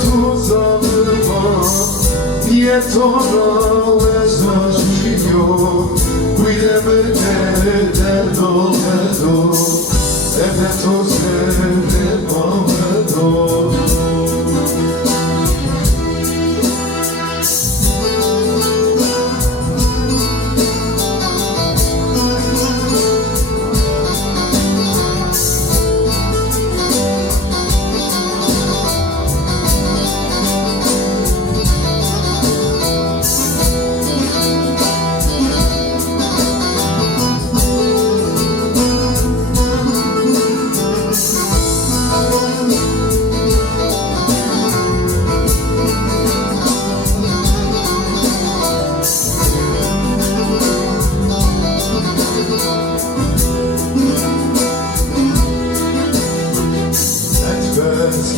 tuzalıma niye tora zažijo Ujdeme te doledo Ebe to se ne povedo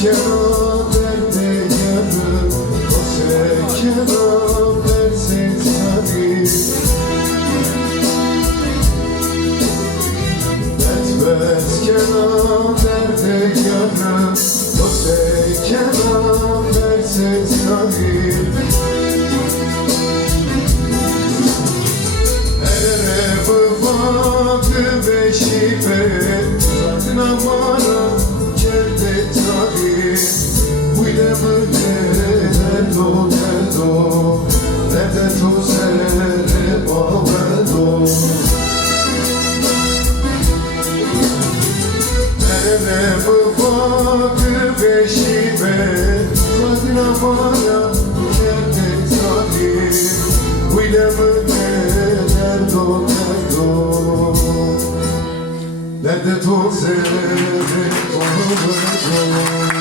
Kenan derde yarı O se kenan versin sani Etmez kenan derde yarı O se kenan versin sani Ere bıvadı beşibe Zaten amara Cerde tabi Uydeme dedo dedo Nede to sere bavedo Ere bıvadı beşibe Zaten amara Cerde tabi Uydeme dedo dedo Nerede tozere olmadı